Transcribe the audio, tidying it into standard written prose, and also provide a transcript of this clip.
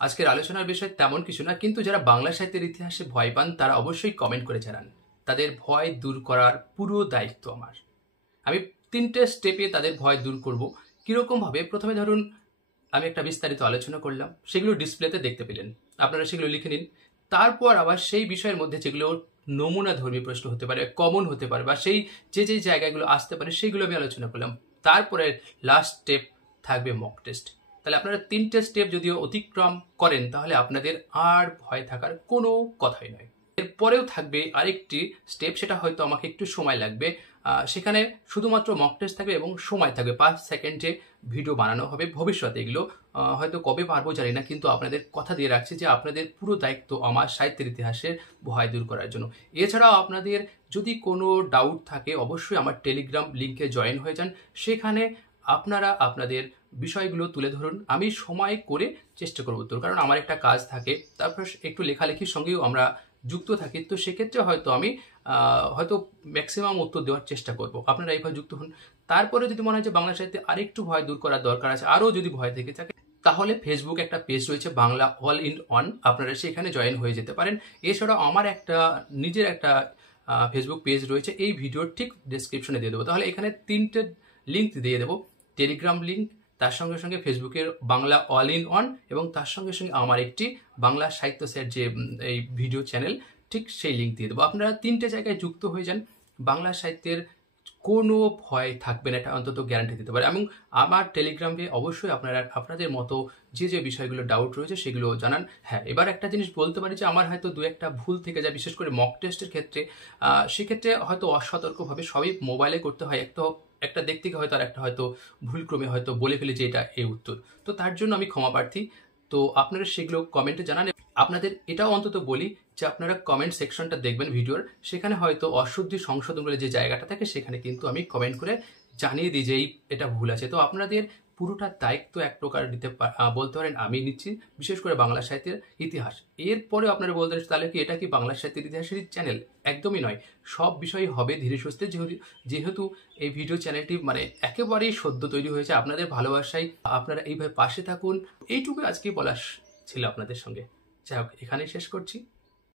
আজকের আলোচনার বিষয় তেমন কিছু না, কিন্তু যারা বাংলা সাহিত্যের ইতিহাসে ভয় পান তারা অবশ্যই কমেন্ট করে জানান। তাদের ভয় দূর করার পুরো দায়িত্ব আমার। আমি 3টে স্টেপে তাদের ভয় দূর করব। কীরকমভাবে? প্রথমে ধরুন আমি একটা বিস্তারিত আলোচনা করলাম, সেগুলো ডিসপ্লেতে দেখতে পেলেন, আপনারা সেগুলো লিখে নিন। তারপর আবার সেই বিষয়ের মধ্যে যেগুলো নমুনা ধর্মী প্রশ্ন হতে পারে, কমন হতে পারে, বা সেই যে জায়গাগুলো আসতে পারে সেগুলো আমি আলোচনা করলাম। তারপরে লাস্ট স্টেপ থাকবে মক টেস্ট। তাহলে আপনারা 3টে স্টেপ যদিও অতিক্রম করেন তাহলে আপনাদের আর ভয় থাকার কোনো কথাই নয়। এরপরেও থাকবে আরেকটি স্টেপ, সেটা হয়তো আমাকে একটু সময় লাগবে। সেখানে শুধুমাত্র মক টেস্ট থাকবে এবং সময় থাকবে 5 সেকেন্ডে ভিডিও বানানো হবে। ভবিষ্যতে এগুলো হয়তো কবে পারবো জানি না, কিন্তু আপনাদের কথা দিয়ে রাখছি যে আপনাদের পুরো দায়িত্ব আমার সাহিত্যের ইতিহাসের ভয় দূর করার জন্য। এছাড়াও আপনাদের যদি কোনো ডাউট থাকে অবশ্যই আমার টেলিগ্রাম লিঙ্কে জয়েন হয়ে যান। সেখানে আপনারা আপনাদের বিষয়গুলো তুলে ধরুন, আমি সময় করে চেষ্টা করব উত্তর, কারণ আমার একটা কাজ থাকে, তারপর একটু লেখালেখির সঙ্গেও আমরা যুক্ত থাকি। তো সেক্ষেত্রে হয়তো আমি হয়তো ম্যাক্সিমাম উত্তর দেওয়ার চেষ্টা করব। আপনারা এইভাবে যুক্ত হন। তারপরে যদি মনে হয় যে বাংলা সাহিত্যে আরেকটু ভয় দূর করার দরকার আছে, আরও যদি ভয় থেকে থাকে, তাহলে ফেসবুক একটা পেজ রয়েছে বাংলা অল ইন ওয়ান, আপনারা সেখানে জয়েন হয়ে যেতে পারেন। এছাড়াও আমার নিজের একটা ফেসবুক পেজ রয়েছে, এই ভিডিওর ঠিক ডেসক্রিপশনে দিয়ে দেবো। তাহলে এখানে 3টে লিঙ্ক দিয়ে দেবো, টেলিগ্রাম লিঙ্ক, তার সঙ্গে সঙ্গে ফেসবুকের বাংলা অল ইন ওয়ান, এবং তার সঙ্গে সঙ্গে আমার একটি বাংলা সাহিত্য স্যার যে এই ভিডিও চ্যানেল, ঠিক সেই লিঙ্ক দিয়ে দেবো। আপনারা 3টে জায়গায় যুক্ত হয়ে যান, বাংলা সাহিত্যের কোনো ভয় থাকবে না, এটা অন্তত গ্যারান্টি দিতে পারে। এবং আমার টেলিগ্রামে অবশ্যই আপনারা আপনাদের মতো যে বিষয়গুলো ডাউট রয়েছে সেগুলো জানান। হ্যাঁ, এবার একটা জিনিস বলতে পারি যে আমার হয়তো 2-1টা ভুল থেকে যায়, বিশেষ করে মক টেস্টের ক্ষেত্রে। সেক্ষেত্রে হয়তো অসতর্কভাবে সবই মোবাইলে করতে হয়, একটা দেখতে গিয়ে হয়তো আর একটা হয়তো ভুলক্রমে হয়তো বলে ফেলি যে এটা এই উত্তর। তো তার জন্য আমি ক্ষমা প্রার্থী। তো আপনারা সেগুলো কমেন্টে জানান। আপনাদের এটাও অন্তত বলি যে আপনারা কমেন্ট সেকশনটা দেখবেন ভিডিওর, সেখানে হয়তো অশুদ্ধি সংশোধন বলে যে জায়গাটা থাকে সেখানে কিন্তু আমি কমেন্ট করে জানিয়ে দিই যে এটা ভুল আছে। তো আপনাদের পুরোটা দায়িত্ব এক প্রকার বলতে পারেন আমি নিচ্ছি, বিশেষ করে বাংলা সাহিত্যের ইতিহাস। এরপরে আপনারা বলতে তাহলে কি এটা কি বাংলা সাহিত্যের ইতিহাসের চ্যানেল? একদমই নয়, সব বিষয় হবে ধীরে সুস্থে। যেহেতু এই ভিডিও চ্যানেলটি একেবারেই সদ্য তৈরি হয়েছে, আপনাদের ভালোবাসায় আপনারা এইভাবে পাশে থাকুন, এইটুকু আজকে বলার ছিল আপনাদের সঙ্গে। যাই হোক, এখানেই শেষ করছি।